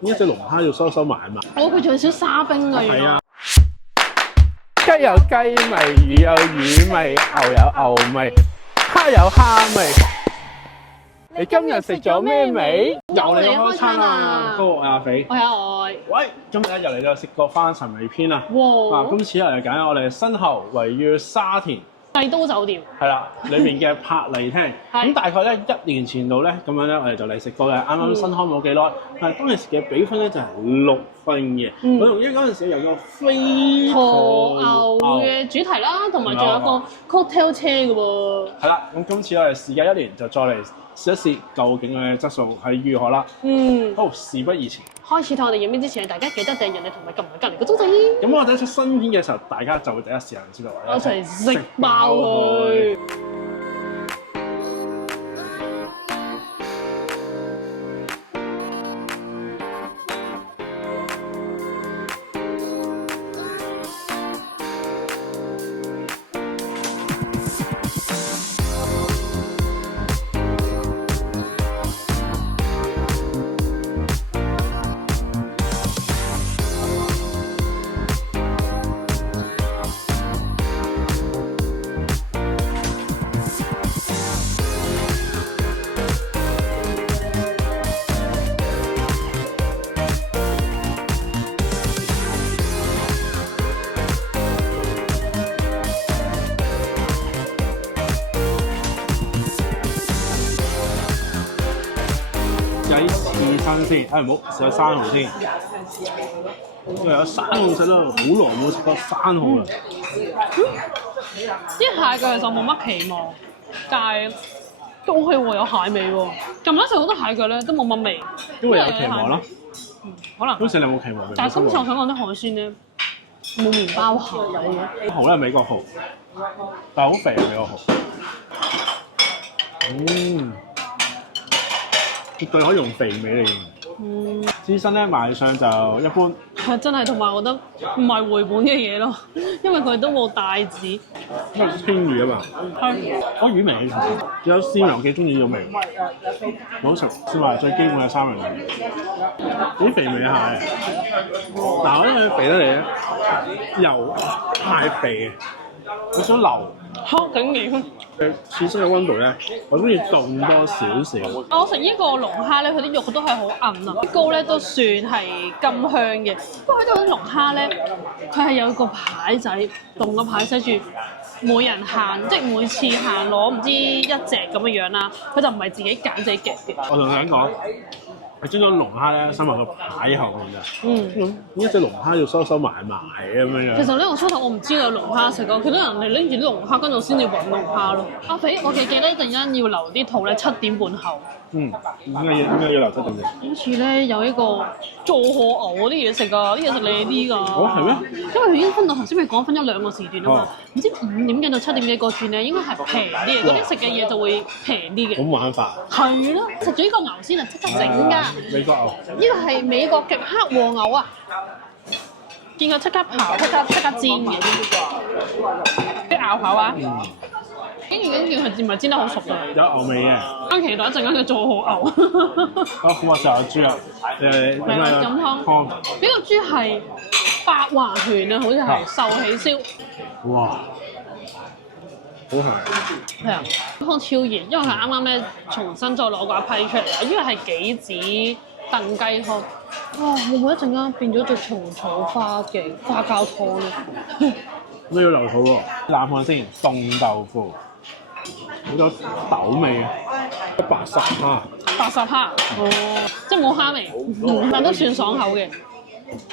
呢一隻龍蝦要收埋嘛。哦，佢仲有少沙冰啊，原來。啊。雞有雞味，魚有魚味，牛有牛味，蝦有蝦味。你今日食咗咩味？又嚟開餐啦！高我阿肥，我係阿愛。喂，今日又嚟到食個翻尋味篇啦。哇！今次又嚟揀我哋新濠維園沙田帝都酒店係啦，裏面嘅柏麗廳。咁大概咧1年前度咧，咁樣咧我哋就嚟食過嘅，啱啱新開冇幾耐。但係當時嘅比分咧就係6分嘅。我同依嗰陣時有個飛駝牛嘅主題啦，同埋仲有一個 cocktail 車嘅喎。係啦，咁今次我哋時隔1年就再嚟試一試究竟佢嘅質素係如何啦。好，事不宜遲。開始睇我哋影片之前，大家記得訂閱你同埋撳埋隔離個鐘仔。咁我哋一出新片嘅時候，大家就會第一時間知道我哋一齊食爆佢。雞刺身先，唔好試下生蠔先。因為有生蠔食啦，好耐冇食過生蠔啦。啲蟹腳其實冇乜期望，但係都 OK 喎，有蟹味喎。近排食好多蟹腳咧都冇乜味，因為有期望啦。可能。嗰時你有冇期望？但係今次我想講啲海鮮咧，冇麵包蟹嘅。蠔咧係美國蠔，但係好肥啊美國蠔。絕對可以用肥味嚟形容。支身咧賣相就一般。係真係，同埋我覺得唔係回本嘅嘢咯，因為佢都冇帶子。因為鮮魚啊嘛。係。我魚味其實有鮮油幾中意呢種味。好食，先話最基本嘅三樣嘢。幾肥味蟹，但係我因為肥得嚟咧，又太肥，我想流。竟然刺身嘅溫度咧，我中意凍多少少。我食呢個龍蝦咧，佢啲肉都係好韌啊，啲膏咧都算係甘香嘅。不過佢啲龍蝦咧，佢係有個牌仔，凍個牌寫住每人限，即係每次限攞唔知1隻咁嘅樣啦。佢就唔係自己揀自己夾嘅。我同你講。係將咗龍蝦咧，收埋個牌後面㗎。呢一隻龍蝦要收埋咁樣。其實咧，我初頭我唔知道有龍蝦食㗎，佢啲人嚟拎住啲龍蝦，跟住我先至揾龍蝦咯。阿肥，我記得一陣間要留啲圖咧7點半後。應該要留7點半。好似咧有一個做河牛嗰啲嘢食㗎，啲嘢食靚啲㗎。哦，係咩？因為佢已經分到頭先咪講分咗2個時段啊嘛，唔知5點幾到7點幾個轉咧，應該係平啲嘅，嗰啲食嘅嘢就會平啲嘅。咁玩法？係咯，食咗呢個牛先啊，即刻整㗎。美國牛。呢個係美國極黑和牛啊！見佢即刻刨，即刻煎嘅。啲咬口啊！跟住佢唔係煎得好熟㗎。有牛味嘅。啱期待一陣間佢做好牛。好，我就有豬啦。係啊，飲湯。呢個豬係百華豚啊，好似係壽喜燒。哇！好香。係啊，湯超熱，因為佢啱啱咧重新再攞過一批出嚟啊，因為係杞子燉雞湯。哇！會唔會一陣間變咗做蟲草花嘅花膠湯咧？都要留肚喎。冷飯先，凍豆腐，好多豆味啊，白烚蝦。白烚蝦，即係冇蝦味，但都算爽口嘅，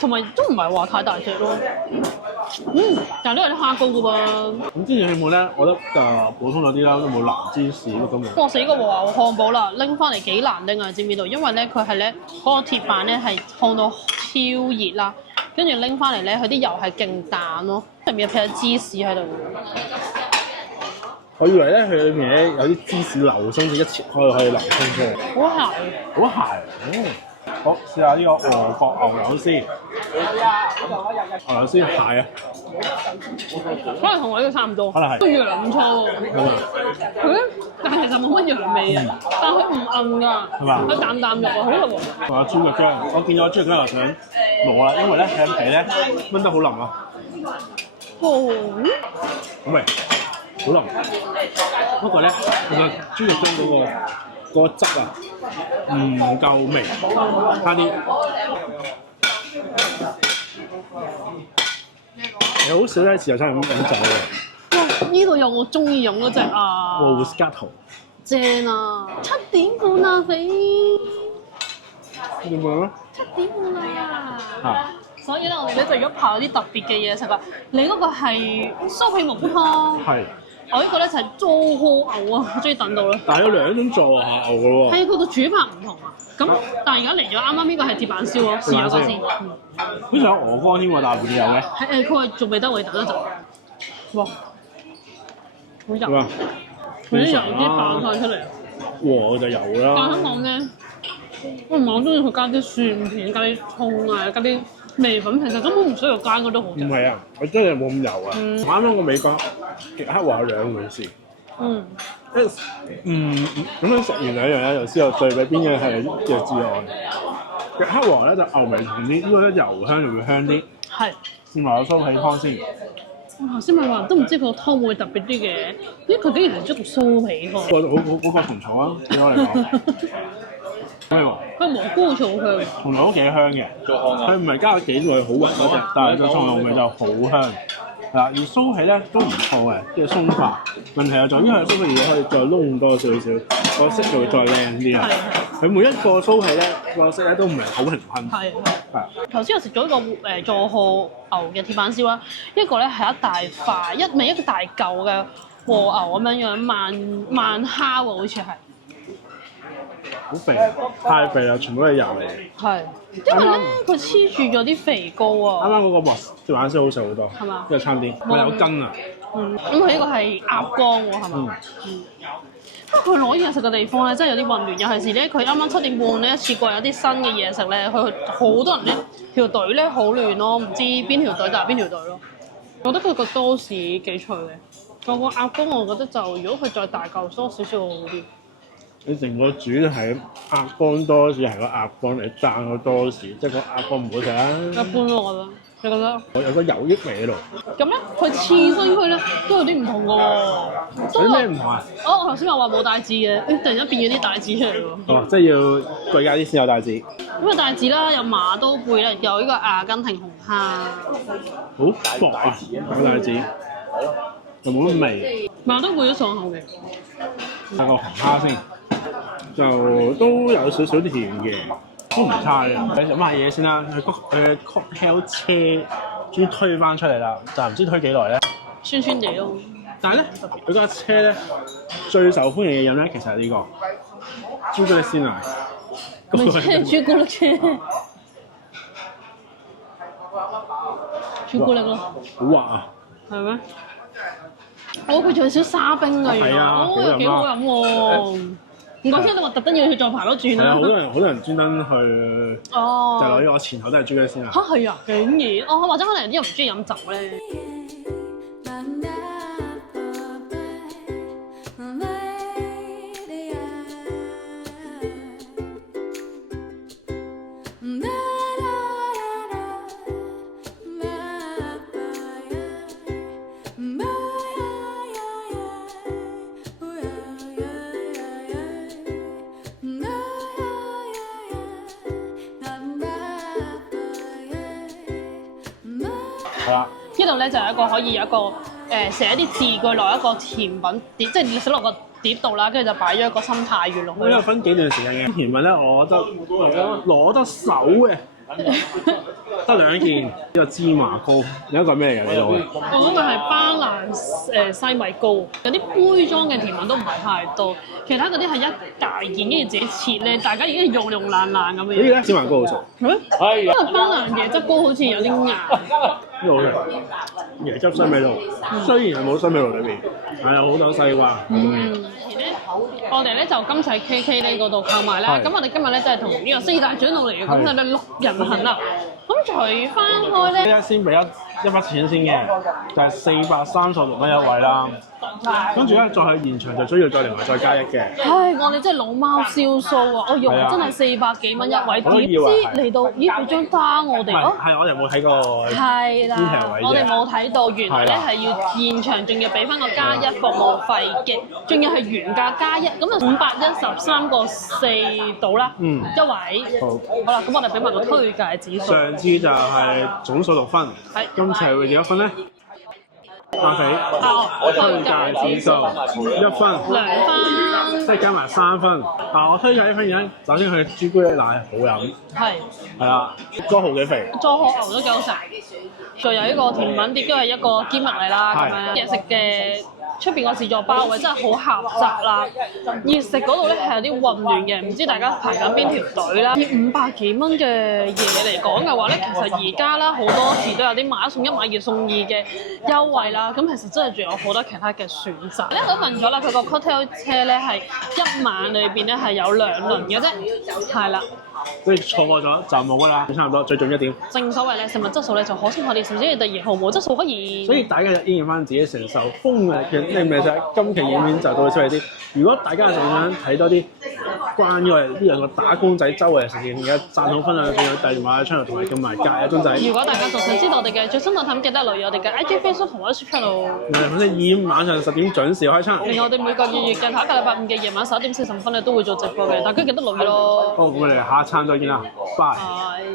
同埋都唔係話太大隻咯。但係都有啲蝦膏㗎喎。咁之前起門咧，我覺得普通咗啲啦，都冇藍芝士嗰種味。我死個和牛漢堡啦，拎翻嚟幾難拎啊！知唔知道？因為咧佢係咧嗰個鐵板咧係燙到超熱啦，跟住拎翻嚟咧佢啲油係勁彈咯，入面有劈芝士喺度。我以為咧佢裏面咧有啲芝士流心，一切開可以流心出嚟。好鹹，好鹹。好，試下呢個俄國牛油先。俄羅斯蟹啊，可能同我呢個差唔多，可能係都洋葱喎。佢咧，但係其實冇乜洋味嘅，但係佢唔韌㗎，係嘛佢啖啖肉啊，好腍喎。同埋豬腳薑，我見咗豬腳薑又想攞啦，因為咧佢皮咧燜得好腍啊，哦，好味，好腍。不過咧，佢個豬腳薑嗰個汁啊，唔夠味，差啲。有好少咧自由餐飲飲酒嘅。哇！呢度有我中意飲嗰只啊， Moscato 正啊！7點半啊，肥點樣咧？ 7點半啦呀！啊！所以咧，我哋咧就如果拍啲特別嘅嘢食啦。你嗰個係酥皮濃湯，係，我呢個咧就係佐賀牛啊，我終於等到啦。但係有兩種座下牛嘅喎。係啊，佢個煮法唔同啊。咁但係而家嚟咗啱啱呢個係鐵板燒咯，試咗個先。好似有鵝肝添喎，但係唔知有咩？係誒，佢話仲未得，我哋等一陣。哇！好油，哇！佢啲油啲爆晒出嚟啊！和就有但啦。香港咧，我唔係好中意佢加啲蒜片、加啲葱啊、加啲味粉，其實根本唔需要加，我都好正。唔係啊，我真係冇咁油啊。啱啱個美國極克華有兩回事。嗯，咁樣食完兩樣咧，就知道對比邊樣係嘅至愛。極克華咧就牛味重啲，呢個咧油香就會香啲。係。先話有酥皮湯先。我頭先咪話都唔知佢個湯會特別啲嘅，咦佢竟然係捉到酥皮湯。好過蟲草啊！對我嚟講，咩喎？佢蘑菇草香。松露都幾香嘅，佢唔係加咗幾耐好滑嗰隻，但係個松露味就好香。嗱，而酥皮咧都唔錯嘅，即係鬆化。問題就在於佢酥皮嘢可以再燶多少少，個色就會再靚啲啊。佢每一個酥皮咧個色咧都唔係好平均。係。頭先我食咗一個佐賀牛嘅鐵板燒啦，一個咧係一大塊，一個大嚿嘅和牛咁樣慢烤喎，好似係。好肥，太肥啦，全部都係油嚟。係，因為咧佢黐住咗啲肥膏啊。啱啱嗰個鐵板燒好食好多，係嘛？呢個差啲，咪有筋啊。咁佢呢個係鴨肝喎，係嘛？不過佢攞嘢食嘅地方咧，真係有啲混亂。尤其是咧，佢啱啱7點半咧一次過有啲新嘅嘢食咧，佢好多人咧條隊咧好亂咯，唔知邊條隊就係邊條隊咯。我覺得佢個多士幾脆嘅，個鴨肝我覺得就如果佢再大嚿多少少好啲。你成個主係鴨肝多士，係個鴨肝嚟讚個多士，即係個鴨肝唔好食啦。一般咯，我覺得。你覺得？我有個油益味喺度。咁咧，佢刺身區咧都有啲唔同嘅喎。有咩唔同啊？我頭先話冇帶子嘅，突然間變咗啲帶子出嚟喎。哦，即係要貴價啲先有帶子。咁啊帶子啦，有馬刀貝啦，有呢個阿根廷紅蝦。好薄啊！個帶子，又冇乜味。馬刀貝都爽口嘅。睇個紅蝦先，就都有少少甜嘅。都唔差嘅，你飲下嘢先啦。佢嘅 cocktail 車終於推翻出嚟啦，但係唔知推幾耐咧。酸酸地咯。但係咧，佢架車咧最受歡迎嘅飲咧，其實係呢個朱古力鮮奶。咪即係朱古力車。朱古力咯。好滑啊！係咩？佢仲有少沙冰㗎，原來。哦，幾好飲喎！唔怪之你話特登要去再排多轉啦。係啊，好多人專登去。哦。就攞咗我前頭都係朱古力鮮奶。嚇係啊！竟然哦，或者可能有啲人唔中意飲酒咧。係啦，呢度咧就係一個可以有一個寫一啲字句落一個甜品碟，即係你寫落個碟度啦，跟住就擺咗一個心態月落去。因為分幾段時間嘅甜品咧，我覺得攞得手嘅得兩件，呢個芝麻糕，有一個咩嚟㗎？呢度我嗰個係巴蘭西米糕，有啲杯裝嘅甜品都唔係太多，其他嗰啲係一大件，跟住自己切咧，大家已經係溶溶爛爛咁嘅。呢個咧芝麻糕好食。係。因為巴蘭椰汁糕好似有啲硬。呢個好食，椰汁西米露，雖然係冇西米露裏邊，但係有好多西瓜。而咧我哋咧就今次喺 KK 呢嗰度購買啦。咁我哋今日咧就係同呢個四大長老嚟嘅，咁我哋6人行啦。咁除翻開咧，依家先俾一筆錢先嘅，就係436蚊一位啦。跟住咧再去現場就需要再另外再加一嘅。唉，我哋真係老貓燒鬚啊！我以為真係400幾蚊一位，點知嚟到咦俾張單我哋係我哋冇睇過。係啦，我哋冇睇到，原來咧係要現場仲要俾翻個加1服務費嘅，仲要係原價加1，咁就513個4到啦，一位。好啦，咁我哋俾埋個推介指數。上次就係總數6分，今次係會幾多分咧？阿肥，推介指數1分，2分，即係加埋3分。但我推介1分嘅，首先佢朱古力奶好飲，係啦，個蠔幾肥，佐賀牛都幾好食，仲有呢個甜品碟都係一個堅物嚟啦，咁樣嘢食嘅。出邊個自助包位真係好狹窄啦，熱食嗰度咧係有啲混亂嘅，唔知大家排緊邊條隊啦。以500幾蚊嘅嘢嚟講嘅話咧，其實而家啦好多時都有啲買1送1買2送2嘅優惠啦。咁其實真係仲有好多其他嘅選擇。咧我問咗啦，佢個 cocktail 車咧係一晚裏邊咧係有2輪嘅啫，係啦。即係錯過咗就冇㗎啦，差唔多。最重要一點，正所謂咧，食物質素咧就可稱可憐，甚至係第2毫無質素可言。所以大家就應驗翻自己承受風嘅嘅咩啫？今期影片就到此為止。如果大家仲想睇多啲關於我哋呢兩個打工仔周圍嘅事情，而家讚好分享，仲有第二馬嘅 channel 同埋叫埋隔日鐘仔。如果大家仲想知道我哋嘅最新動態，記得留意我哋嘅 IG、Facebook 同埋 YouTube channel。我哋本身2晚上10點準時開餐。另外我哋每個月嘅下一個禮拜5嘅夜晚11點40分咧都會做直播嘅，大家記得留意咯。好，我哋下一餐再見啦，拜。